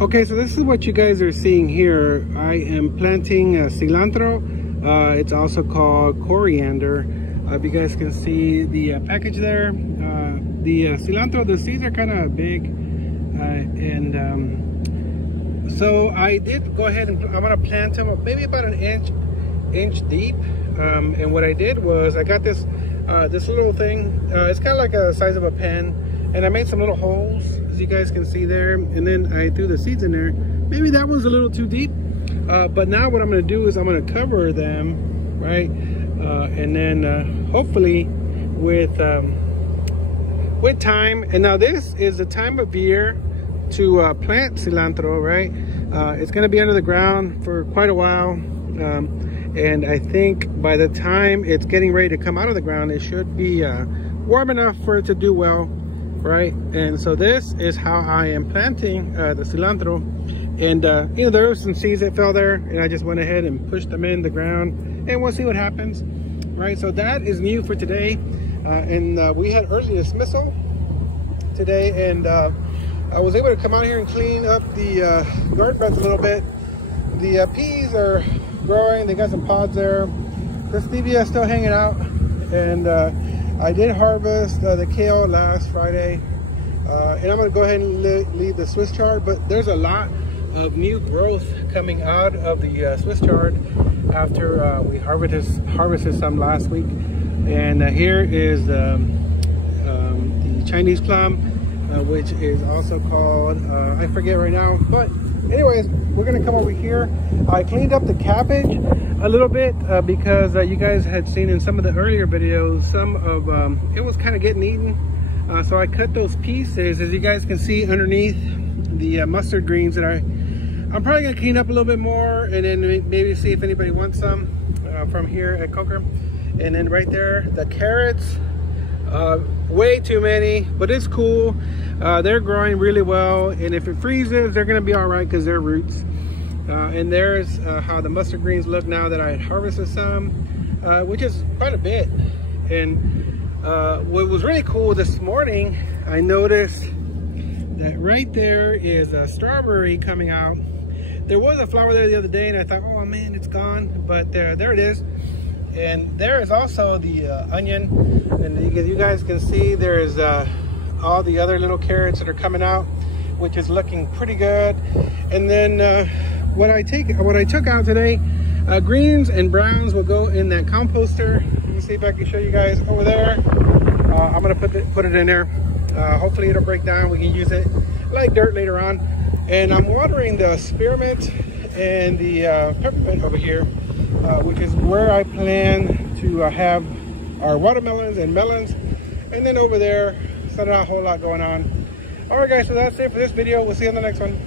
Okay, so this is what you guys are seeing here. I am planting cilantro. It's also called coriander. If you guys can see the package there, the cilantro, the seeds are kind of big, so I did go ahead and I'm gonna plant them maybe about an inch deep. And what I did was I got this this little thing. It's kind of like a size of a pen, and I made some little holes, as you guys can see there, and then I threw the seeds in there. Maybe that one's a little too deep, but now what I'm going to do is I'm going to cover them, right? And then hopefully with time. And now this is the time of year to plant cilantro, right? It's going to be under the ground for quite a while, and I think by the time it's getting ready to come out of the ground, it should be warm enough for it to do well, right? And so this is how I am planting the cilantro. And you know, there were some seeds that fell there, and I just went ahead and pushed them in the ground, and we'll see what happens, right? So that is new for today. And we had early dismissal today, and I was able to come out here and clean up the garden beds a little bit. The peas are growing, they got some pods there. The stevia is still hanging out, and I did harvest the kale last Friday, and I'm going to go ahead and leave the Swiss chard, but there's a lot of new growth coming out of the Swiss chard after we harvested some last week. And here is the Chinese plum, which is also called, I forget right now, but anyways, we're gonna come over here. I cleaned up the cabbage a little bit because you guys had seen in some of the earlier videos, some of it was kind of getting eaten. So I cut those pieces, as you guys can see underneath the mustard greens, that I'm probably gonna clean up a little bit more, and then maybe see if anybody wants some from here at Coker. And then right there, the carrots, way too many, but it's cool. They're growing really well, and if it freezes, they're gonna be all right because they're roots. And there's how the mustard greens look now that I had harvested some, which is quite a bit. And what was really cool this morning, I noticed that right there is a strawberry coming out. There was a flower there the other day, and I thought, oh man, it's gone, but there it is. And there is also the onion, and you guys can see there's all the other little carrots that are coming out, which is looking pretty good. And then what I took out today, greens and browns will go in that composter. Let me see if I can show you guys over there. I'm gonna put it in there. Hopefully it'll break down. We can use it like dirt later on. And I'm watering the spearmint and the peppermint over here, which is where I plan to have our watermelons and melons. And then over there, so not a whole lot going on. All right guys, so that's it for this video. We'll see you on the next one.